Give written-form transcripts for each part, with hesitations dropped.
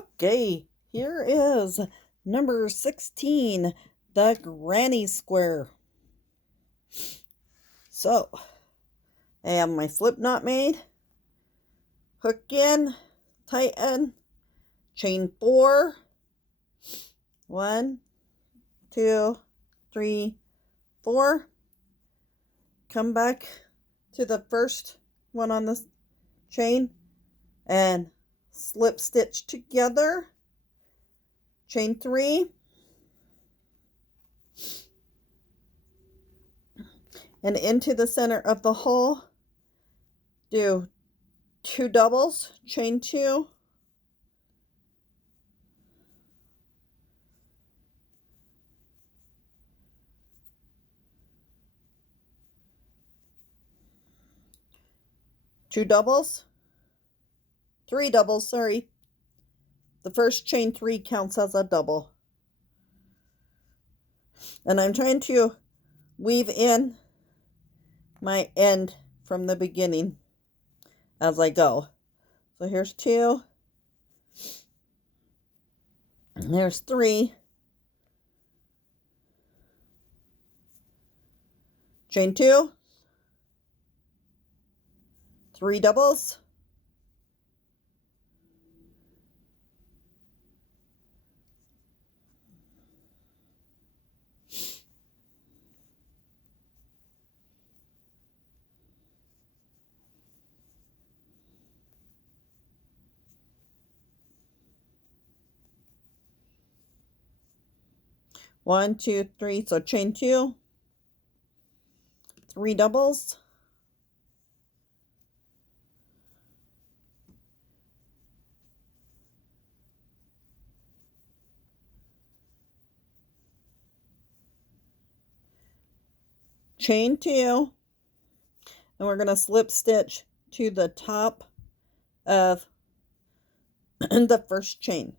Okay, here is number 16, the granny square. So, I have my slip knot made, hook in, tighten, chain 4, 1, 2, 3, 4, come back to the first one on the chain and slip stitch together, chain 3, and into the center of the hole, do 2 doubles, chain 2, two doubles, 3 doubles, sorry. The first chain 3 counts as a double. And I'm trying to weave in my end from the beginning as I go. So here's 2. There's 3. Chain 2. 3 doubles. One, two, three. So chain 2, 3 doubles, chain 2, and we're going to slip stitch to the top of the first chain.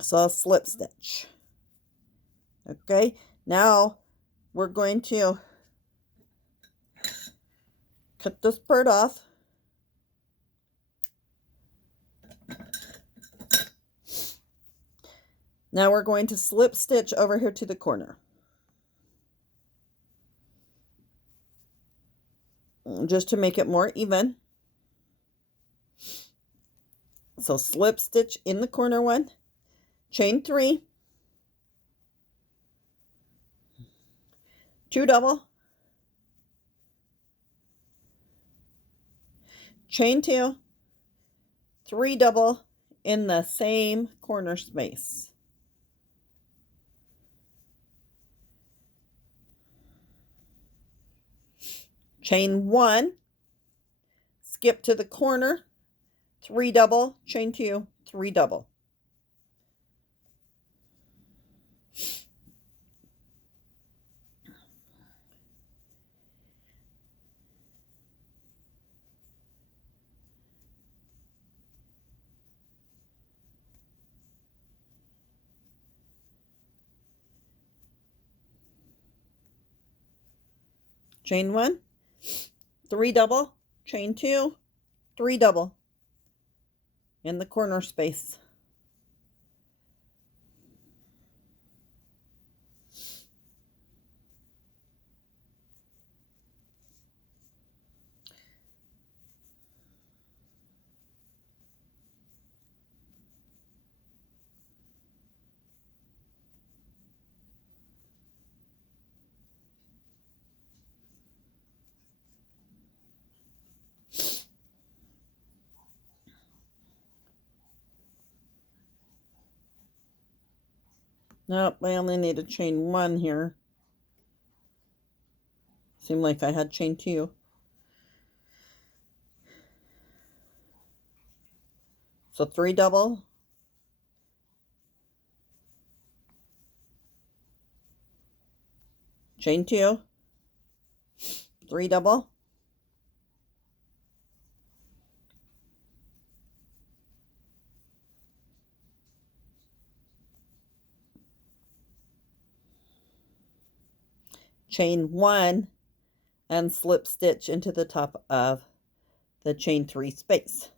So slip stitch. Okay, now we're going to cut this part off. Now we're going to slip stitch over here to the corner. Just to make it more even. So slip stitch in the corner one, chain 3, 2 double, chain 2, 3 double in the same corner space. Chain 1, skip to the corner, 3 double, chain 2, 3 double. Chain 1, 3 double, chain 2, 3 double in the corner space. Nope, I only need to chain 1 here. Seemed like I had chain 2. So 3 double. Chain 2. 3 double. Chain 1 and slip stitch into the top of the chain 3 space.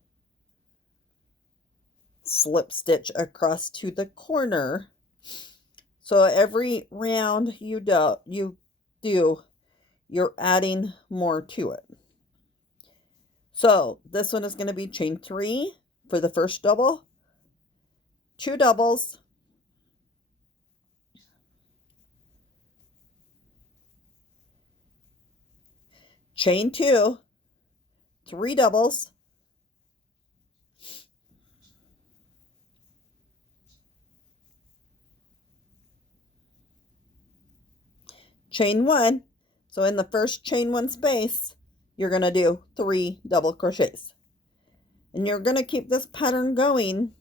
slip stitch across to the corner. So every round you do, you're adding more to it. So this one is going to be chain 3 for the first double, 2 doubles, chain 2, 3 doubles, chain 1. So in the first chain 1 space, you're going to do 3 double crochets. And you're going to keep this pattern going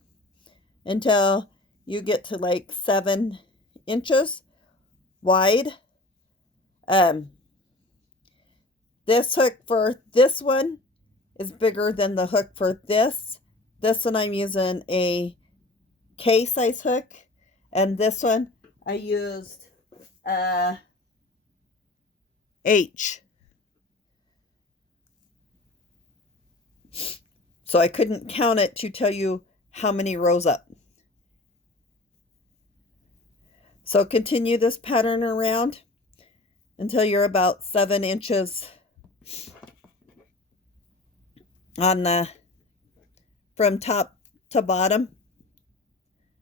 until you get to like 7 inches wide. This hook for this one is bigger than the hook for this. This one I'm using a K size hook, and this one I used H. So I couldn't count it to tell you how many rows up. So continue this pattern around until you're about 7 inches on the from top to bottom.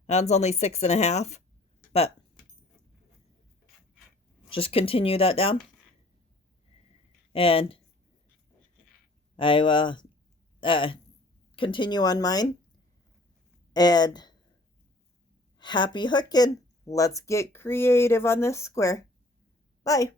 That's only 6.5, but just continue that down, and I will continue on mine. And happy hooking. Let's get creative on this square. Bye.